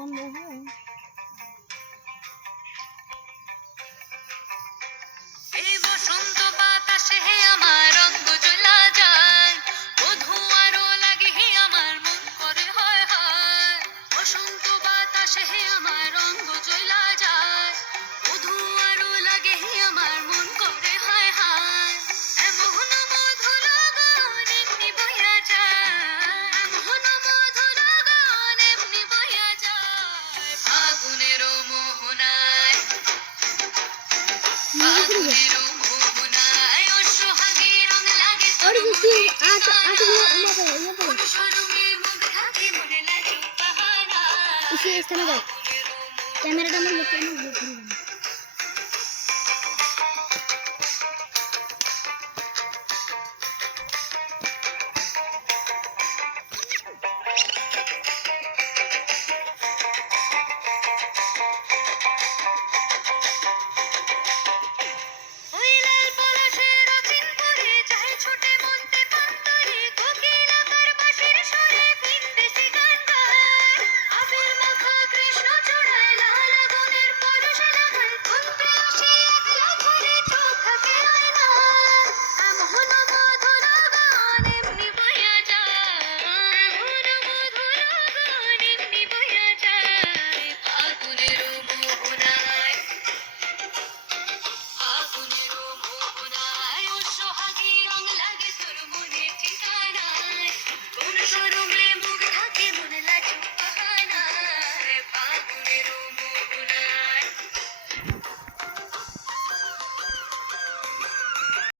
বন্ধ হয়। এই বসন্ত বাতাসে আমার রঙ জ্বলা যায়, বধূ আরো লাগে আমার মন করে হয় হায়। বসন্ত বাতাসে আমার রঙ জ্বলা যায়, বধূ আরো লাগে আমার মন করে হয় হায়। এমন মধু লগন এমনি বইয়া যায়, এমন মধু লগন এমনি বইয়া যায়। ফাগুনের মোহনায়, ফাগুনের মোহনায় ওর সোহাগে রং লাগে और देखिए आठ आठ ये पे সরমে মুখ থাকে মনে লাগে পাহারা। इसी स्थान पे कैमरा डाल लो, कैमरा